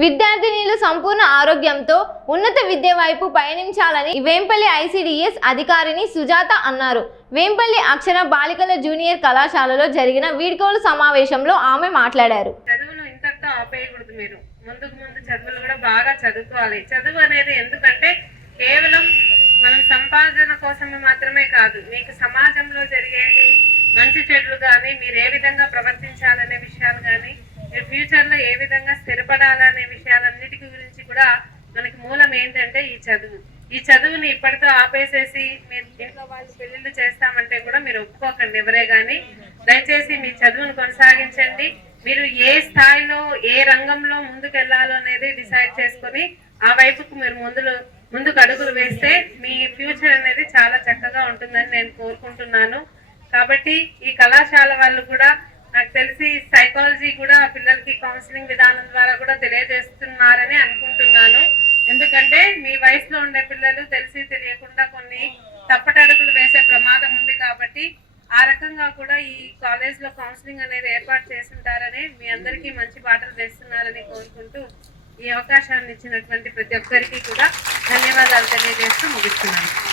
విద్యార్థినులు సంపూర్ణ ఆరోగ్యంతో ఉన్నత విద్య వైపు పయనించాలని వేంపల్లి ఐసిడిఎస్ అధికారిని సుజాత అన్నారు. వేంపల్లి అక్షర బాలికల జూనియర్ కళాశాలలో జరిగిన వీడ్కోలు సమావేశంలో ఆమె మాట్లాడారు. చదువును ఇంతటితో ఆపేయకూడదు. మీరు ముందు చదువులు కూడా బాగా చదువుకోవాలి. చదువు అనేది ఎందుకంటే కేవలం మనం సంపాదన కోసమే మాత్రమే కాదు, మీకు సమాజంలో జరిగేది మంచి చెడులు కానీ, మీరు ఏ విధంగా ప్రవర్తించాలనే విషయాలు కానీ, మీరు ఫ్యూచర్ లో ఏ విధంగా స్థిరపడాలనే విషయాలన్నిటి గురించి కూడా మనకి మూలం ఏంటంటే ఈ చదువు. ఈ చదువుని ఇప్పటితో ఆపేసేసి మీరు ఇంట్లో వాళ్ళు పెళ్లిళ్ళు చేస్తామంటే కూడా మీరు ఒప్పుకోకండి ఎవరే కానీ. దయచేసి మీ చదువును కొనసాగించండి. మీరు ఏ స్థాయిలో ఏ రంగంలో ముందుకు వెళ్ళాలో అనేది డిసైడ్ చేసుకొని ఆ వైపుకు మీరు ముందుకు అడుగులు వేస్తే మీ ఫ్యూచర్ అనేది చాలా చక్కగా ఉంటుందని నేను కోరుకుంటున్నాను. కాబట్టి ఈ కళాశాల వాళ్ళు కూడా నాకు తెలిసి సైకాలజీ కూడా పిల్లలకి కౌన్సిలింగ్ విధానం ద్వారా కూడా తెలియజేస్తున్నారని అనుకుంటున్నాను. ఎందుకంటే మీ వయసులో ఉండే పిల్లలు తెలిసి తెలియకుండా కొన్ని తప్పటడుగులు వేసే ప్రమాదం ఉంది. కాబట్టి ఆ రకంగా కూడా ఈ కాలేజ్ లో కౌన్సిలింగ్ అనేది ఏర్పాటు చేస్తుంటారని, మీ అందరికీ మంచి బాటలు వేస్తున్నారని కోరుకుంటూ ఈ అవకాశాన్ని ఇచ్చినటువంటి ప్రతి ఒక్కరికి కూడా ధన్యవాదాలు తెలియజేస్తూ ముగిస్తున్నాను.